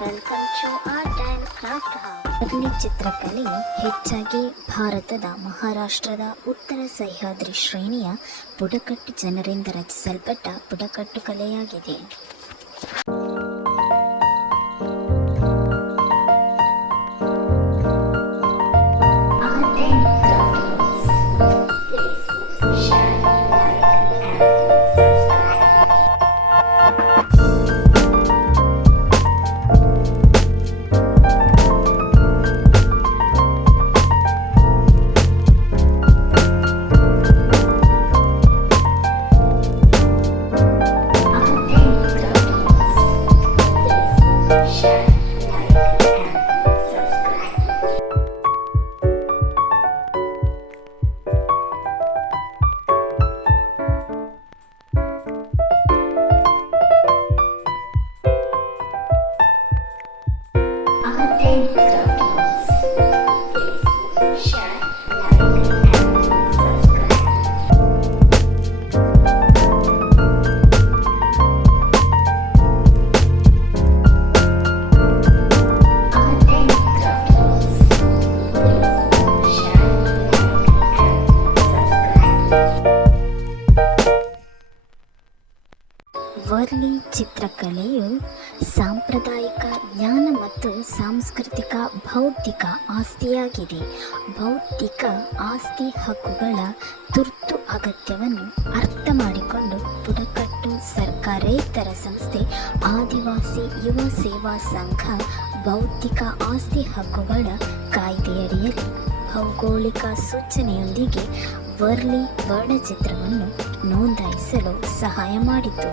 Welcome to art and craft house. Warli ಚಿತ್ರಕಲೆ ಹೆಚ್ಚಾಗಿ ಭಾರತದ ಮಹಾರಾಷ್ಟ್ರದ ಉತ್ತರ ಸಹ್ಯಾದ್ರಿ ಶ್ರೇಣಿಯ ಬುಡಕಟ್ಟು ಜನರಿಂದ ರಚಿಸಲ್ಪಟ್ಟ ಬುಡಕಟ್ಟು ಕಲೆಯಾಗಿದೆ. ವರ್ಲಿ ಚಿತ್ರಕಲೆಯು ಸಾಂಪ್ರದಾಯಿಕ ಜ್ಞಾನ ಮತ್ತು ಸಾಂಸ್ಕೃತಿಕ ಬೌದ್ಧಿಕ ಆಸ್ತಿಯಾಗಿದೆ. ಬೌದ್ಧಿಕ ಆಸ್ತಿ ಹಕ್ಕುಗಳ ತುರ್ತು ಅಗತ್ಯವನ್ನು ಅರ್ಥ ಮಾಡಿಕೊಂಡು ಬುಡಕಟ್ಟು ಸರ್ಕಾರೇತರ ಸಂಸ್ಥೆ ಆದಿವಾಸಿ ಯುವ ಸೇವಾ ಸಂಘ ಬೌದ್ಧಿಕ ಆಸ್ತಿ ಹಕ್ಕುಗಳ ಕಾಯ್ದೆಯಡಿಯಲ್ಲಿ ಭೌಗೋಳಿಕ ಸೂಚನೆಯೊಂದಿಗೆ ವರ್ಲಿ ವರ್ಣಚಿತ್ರವನ್ನು ನೋಂದಾಯಿಸಲು ಸಹಾಯ ಮಾಡಿತು.